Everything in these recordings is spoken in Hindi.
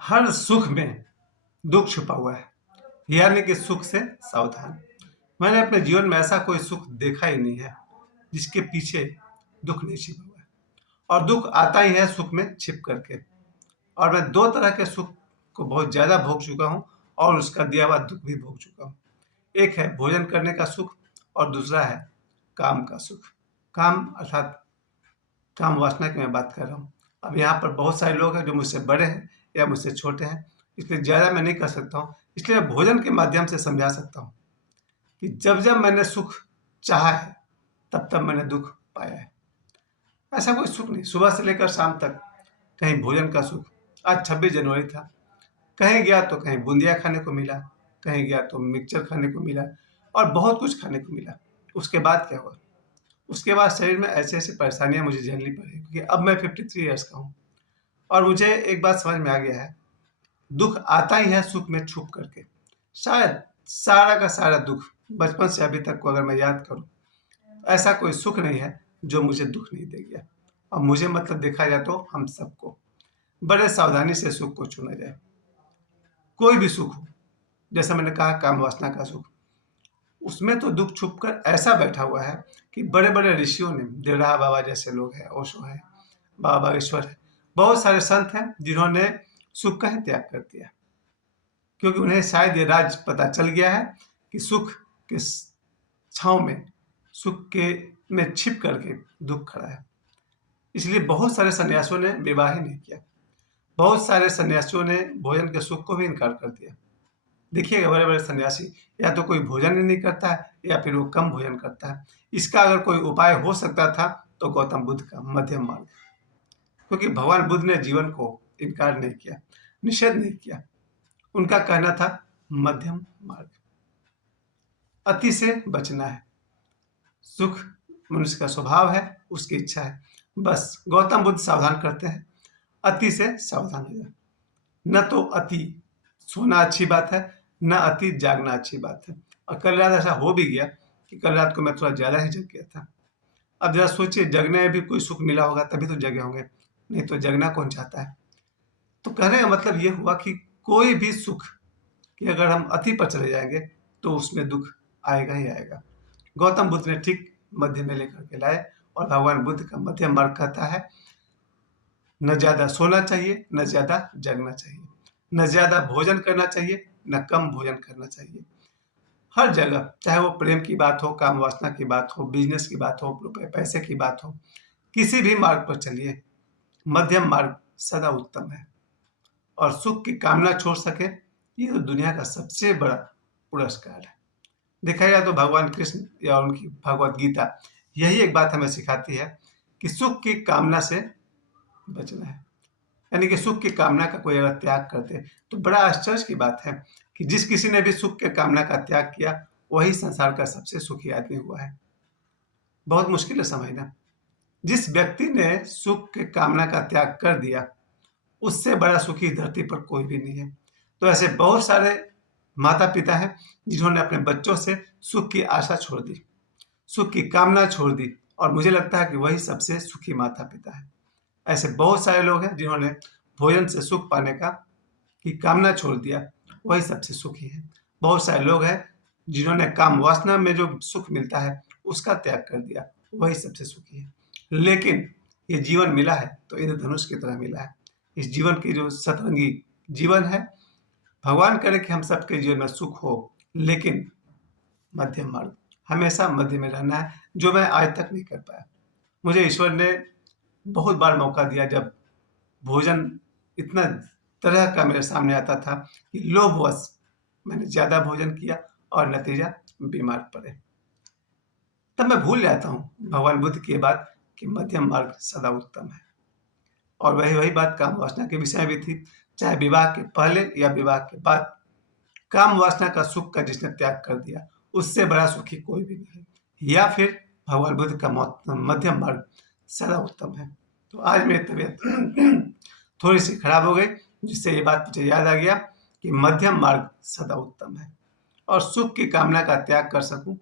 हर सुख में दुख छुपा हुआ है, यानी कि सुख से सावधान। मैंने अपने जीवन में ऐसा कोई सुख देखा ही नहीं है जिसके पीछे दुख नहीं छिपा हुआ है। और दुख आता ही है सुख में छिप करके। और मैं दो तरह के सुख को बहुत ज्यादा भोग चुका हूँ और उसका दिया हुआ दुख भी भोग चुका हूँ। एक है भोजन करने का सुख और दूसरा है काम का सुख। काम अर्थात काम वासना की मैं बात कर रहा हूँ। अब यहाँ पर बहुत सारे लोग हैं जो मुझसे बड़े हैं या मुझसे छोटे हैं, इसलिए ज़्यादा मैं नहीं कर सकता हूँ। इसलिए मैं भोजन के माध्यम से समझा सकता हूँ कि जब जब मैंने सुख चाहा है, तब तब मैंने दुख पाया है। ऐसा कोई सुख नहीं, सुबह से लेकर शाम तक कहीं भोजन का सुख। आज 26 जनवरी था, कहीं गया तो कहीं बूंदिया खाने को मिला, कहीं गया तो मिक्सचर खाने को मिला और बहुत कुछ खाने को मिला। उसके बाद क्या हुआ? उसके बाद शरीर में ऐसी-ऐसी परेशानियाँ मुझे झेलनी पड़ी, क्योंकि अब मैं 53 ईयर्स का हूँ और मुझे एक बात समझ में आ गया है, दुःख आता ही है सुख में छुप करके। शायद सारा का सारा दुःख बचपन से अभी तक को अगर मैं याद करूँ, ऐसा कोई सुख नहीं है जो मुझे दुःख नहीं दे गया। और मुझे मतलब देखा जाए तो हम सबको बड़े सावधानी से सुख को चुना जाए। कोई भी सुख हो, जैसा मैंने कहा काम वासना का सुख, उसमें तो दुःख छुप कर ऐसा बैठा हुआ है कि बड़े-बड़े ऋषियों ने, देवराहा बाबा जैसे लोग हैं, ओशो हैं, बाबा बागेश्वर हैं, बहुत सारे संत हैं जिन्होंने सुख का ही त्याग कर दिया। क्योंकि उन्हें शायद ये राज पता चल गया है कि सुख के छाँव में, सुख के में छिप करके दुःख खड़ा है। इसलिए बहुत सारे सन्यासियों ने विवाह ही नहीं किया। बहुत सारे सन्यासियों ने भोजन के सुख को भी इनकार कर दिया। देखिएगा बड़े-बड़े सन्यासी या तो कोई भोजन ही नहीं करता है या फिर वो कम भोजन करता है। इसका अगर कोई उपाय हो सकता था तो गौतम बुद्ध का मध्यम मार्ग। क्योंकि भगवान बुद्ध ने जीवन को इनकार नहीं किया, निषेध नहीं किया। उनका कहना था मध्यम मार्ग। अति से बचना है। सुख मनुष्य का स्वभाव है, उसकी इच्छा है। बस गौतम बुद्ध सावधान करते हैं, अति से सावधान हो जाए। न तो अति सोना अच्छी बात है, न अति जागना अच्छी बात है। और कल रात ऐसा हो भी गया कि कल रात को मैं थोड़ा ज़्यादा ही जग गया था। अब ज़रा सोचिए, जगने में भी कोई सुख मिला होगा तभी तो जगे होंगे, नहीं तो जगना कौन चाहता है? तो कहने का मतलब ये हुआ कि कोई भी सुख कि अगर हम अति पर चले जाएँगे तो उसमें दुःख आएगा ही आएगा। गौतम बुद्ध ने ठीक मध्य में लेकर के लाए और भगवान बुद्ध का मध्यम मार्ग कहता है, न ज़्यादा सोना चाहिए, न ज़्यादा जगना चाहिए, न ज़्यादा भोजन करना चाहिए, न कम भोजन करना चाहिए। हर जगह, चाहे वो प्रेम की बात हो, काम वासना की बात हो, बिज़नेस की बात हो, रुपए पैसे की बात हो, किसी भी मार्ग पर चलिए, मध्यम मार्ग सदा उत्तम है। और सुख की कामना छोड़ सके, ये तो दुनिया का सबसे बड़ा पुरस्कार है। देखा जाए तो भगवान कृष्ण या उनकी भगवत गीता यही एक बात हमें सिखाती है कि सुख की कामना से बचना है। यानी कि सुख की कामना का कोई अगर त्याग कर दे तो बड़ा आश्चर्य की बात है कि जिस किसी ने भी सुख के कामना का त्याग किया, वही संसार का सबसे सुखी आदमी हुआ है। बहुत मुश्किल है समझना। जिस व्यक्ति ने सुख के कामना का त्याग कर दिया, उससे बड़ा सुखी धरती पर कोई भी नहीं है। तो ऐसे बहुत सारे माता-पिता हैं जिन्होंने अपने बच्चों से सुख की आशा छोड़ दी, सुख की कामना छोड़ दी और मुझे लगता है कि वही सबसे सुखी माता-पिता है। ऐसे बहुत सारे लोग हैं जिन्होंने भोजन से सुख पाने का की कामना छोड़ दिया, वही सबसे सुखी है। बहुत सारे लोग हैं जिन्होंने काम वासना में जो सुख मिलता है उसका त्याग कर दिया, वही सबसे सुखी है। लेकिन ये जीवन मिला है तो इंद्रधनुष की तरह मिला है। इस जीवन की जो सतरंगी जीवन है, भगवान करे कि हम सबके जीवन में सुख हो, लेकिन मध्यम मार्ग, हमेशा मध्य में रहना है, जो मैं आज तक नहीं कर पाया। मुझे ईश्वर ने बहुत बार मौका दिया जब भोजन इतना तरह का मेरे सामने आता था कि लोभवश मैंने ज़्यादा भोजन किया और नतीजा बीमार पड़े। तब मैं भूल जाता हूँ भगवान बुद्ध की बात कि मध्यम मार्ग सदा उत्तम है। और वही बात काम वासना के विषय में भी थी, चाहे विवाह के पहले या विवाह के बाद। काम वासना का सुख का जिसने त्याग कर दिया, उससे बड़ा सुखी कोई भी नहीं है। या फिर भगवान बुद्ध का मध्यम मार्ग सदा उत्तम है। तो आज मेरी तबीयत थोड़ी सी खराब हो गई, जिससे ये बात मुझे याद आ गया कि मध्यम मार्ग सदा उत्तम है और सुख की कामना का त्याग कर सकूं,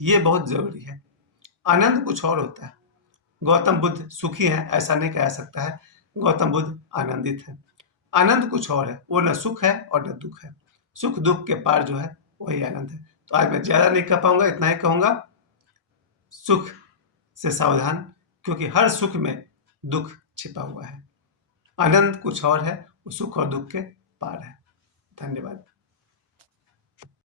ये बहुत जरूरी है। आनंद कुछ और होता है। गौतम बुद्ध सुखी हैं ऐसा नहीं कहा सकता है, गौतम बुद्ध आनंदित हैं। आनंद कुछ और है, वो न सुख है और न दुख है। सुख दुख के पार जो है वही आनंद है। तो आज मैं ज्यादा नहीं कह पाऊंगा, इतना ही कहूंगा, सुख से सावधान, क्योंकि हर सुख में दुख छिपा हुआ है। आनंद कुछ और है, वो सुख और दुख के पार है। धन्यवाद।